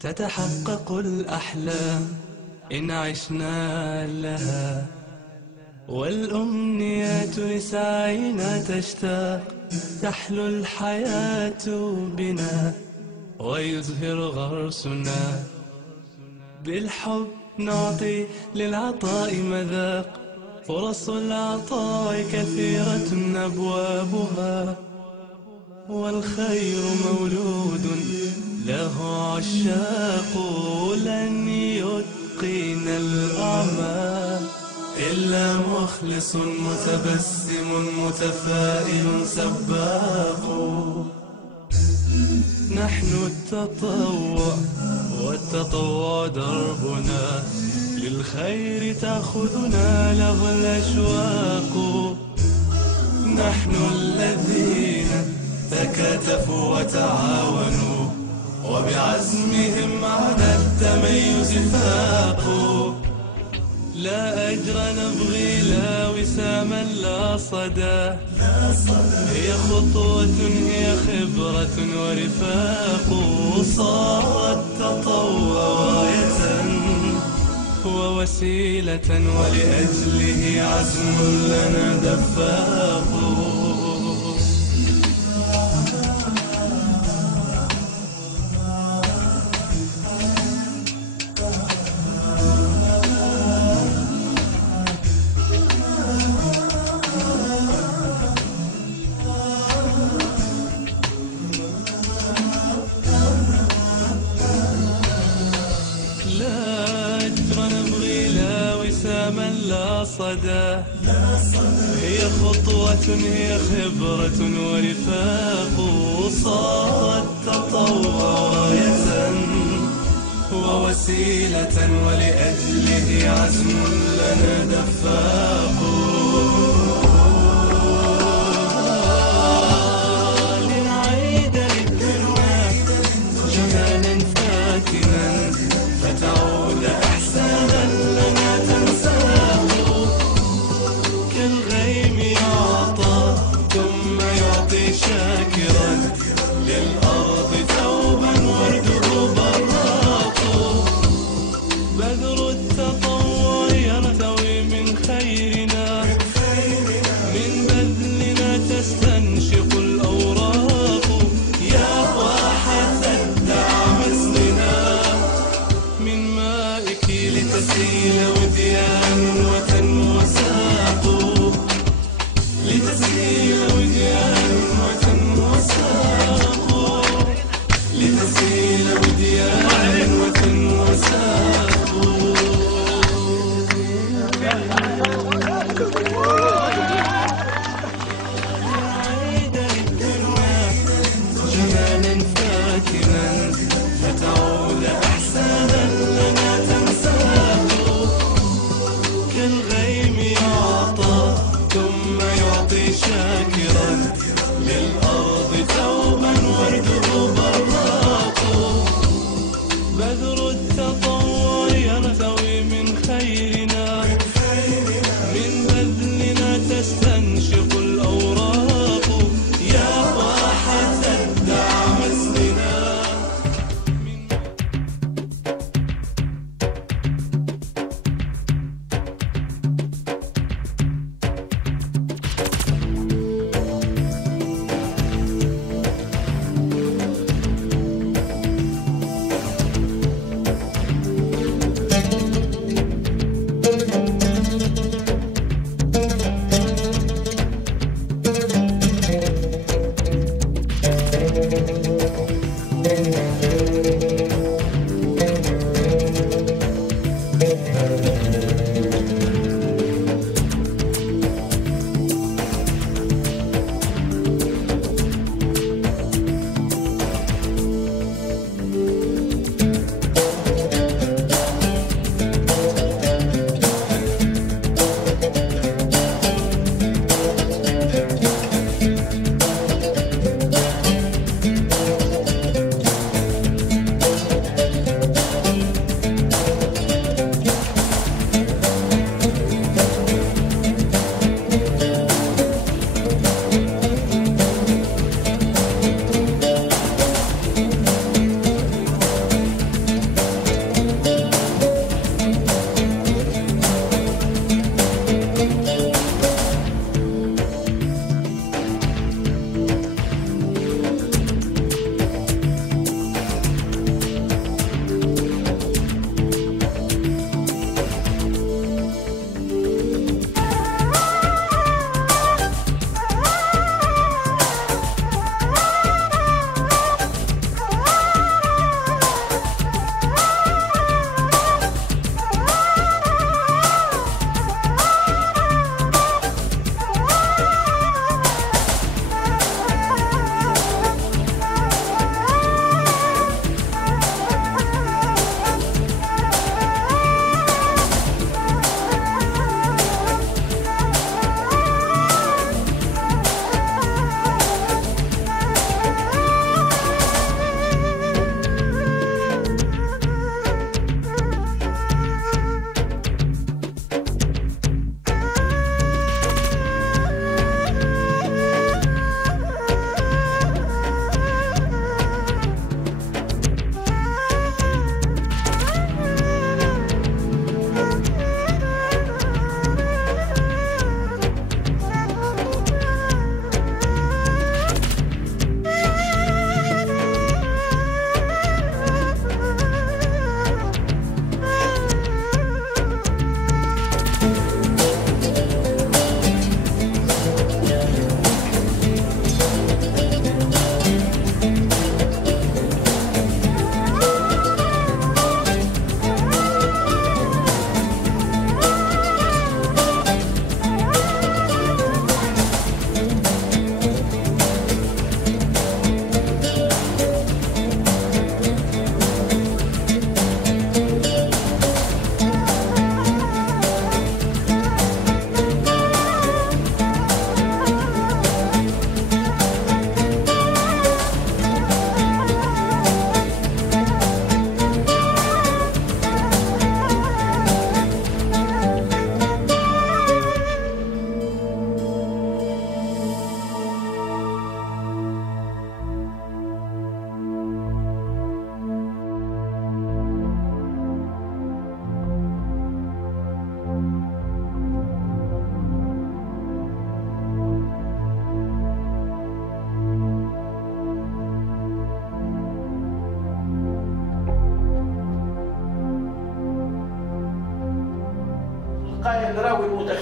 تتحقق الأحلام إن عشنا لها، والأمنيات لسعينا تشتاق. تحلو الحياة بنا ويزهر غرسنا، بالحب نعطي للعطاء مذاق. فرص العطاء كثيرة أبوابها، والخير مولود له عشاق. لن يتقن الأعمال إلا مخلص متبسم متفائل سباق. نحن التطوع والتطوع دربنا، للخير تأخذنا له الأشواق. نحن الذين تكاتفوا وتعاونوا، وبعزمهم على التميز فاقوا. لا أجر نبغي لا وساما لا صدى، هي خطوة هي خبرة ورفاق. صار التطوع غاية ووسيلة، ولأجله عزم لنا دفاق. لا صدى، هي خطوة هي خبرة ورفاق. صار التطوع غاية ووسيلة، ولأجله عزم لنا دفاق. لنعيد للدنيا جمالا فاتنا، فتعود أحسانا لنا تنساق. كالغيم يعطى ثم يعطي شاكرا، للأرض ثوبا ورده براق. بدر التطوع يرتوي من خيرنا،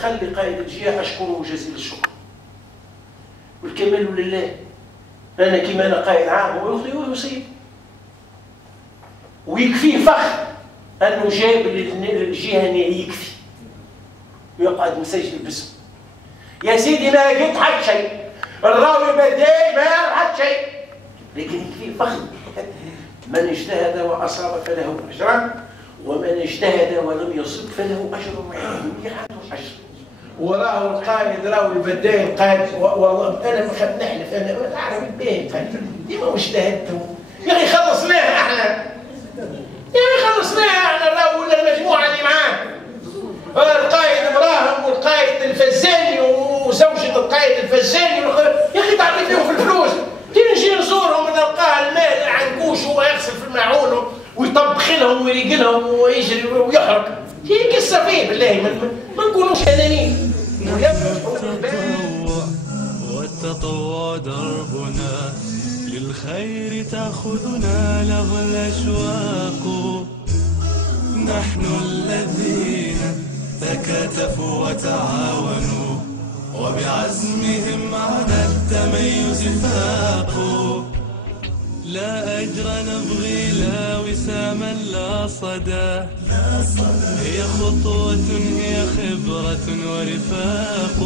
خلي قائد الجهة أشكره جزيل الشكر، والكمال لله. أنا كما أنا قائد عام ويخطئ ويصيب، ويكفيه فخر أنه جاب للجهة يكفي ويقعد مسجل باسمه. يا سيدي ما قلت حد شيء، الراوي بداي ما يعرف حد شيء، لكن يكفيه فخر. من اجتهد وأصاب فله أجران، ومن اجتهد ولم يصب فله أجر واحد، عنده أجر. وراه القائد راهو البداي القائد، والله انا نحلف انا اعرف الباهي ديما اجتهدت. يا اخي خلصناها احنا، يا اخي خلصناها احنا راهو ولا المجموعه اللي معاه. القائد مراهم والقائد الفزاني وزوجة القائد الفزاني، يا اخي تعطي فيهم في الفلوس. كي نجي نزورهم نلقاه المال عنكوش وهو يغسل في الماعون ويطبخ لهم ويريق ويجري ويحرق. هي قصه فيه بالله، ما نكونوش انانيين. والتطوع دربنا للخير تأخذنا له الأشواق. نحن الذين تكاتفوا وتعاونوا وبعزمهم على التميز فاقوا. لا أجر نبغي لا وساما لا صدى، هي خطوة هي خبرة ورفاق.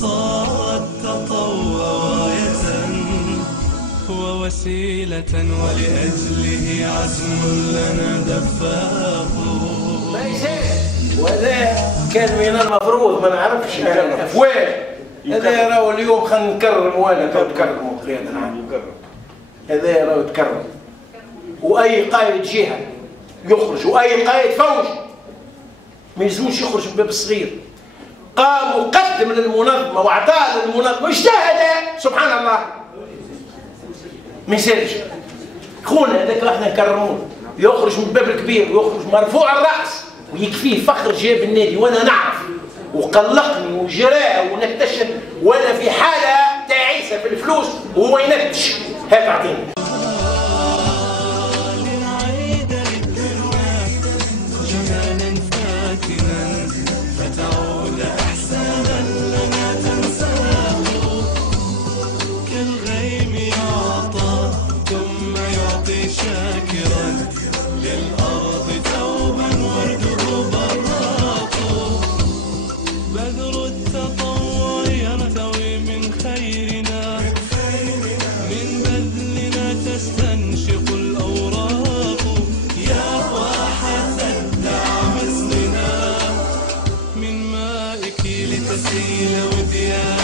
صار التطوع غاية ووسيلة ولأجله عزم لنا دفاق. وهذا كان من المفروض ما نعرفش أفواه. هذا راهو اليوم خلينا نكرم ولا تكرموا قيادة العام، هذا راهو يتكرم. واي قائد جهه يخرج واي قائد فوج ما يلزموش يخرج من باب الصغير. قام وقدم للمنظمه واعطاه للمنظمه واجتهد، سبحان الله ما يسالش. خونا هذاك احنا نكرموه، يخرج من الباب الكبير ويخرج مرفوع الراس ويكفيه فخر جاب النادي. وانا نعرف وقلقني وجراه ونكتشف وانا في حاله تعيسه في الفلوس وهو ينكتش. هات اعطيني جمالا فاتنا فتعود احسانا لنا تنساه. كالغيم يعطى ثم يعطي شاكرا للارض ثوبا ورده براق. بدر التطوع يرتوي من خيرنا، من بذلنا تستنشق الأوراق. يا واحة الدعم اسقنا من مائك لتسيل وديانا.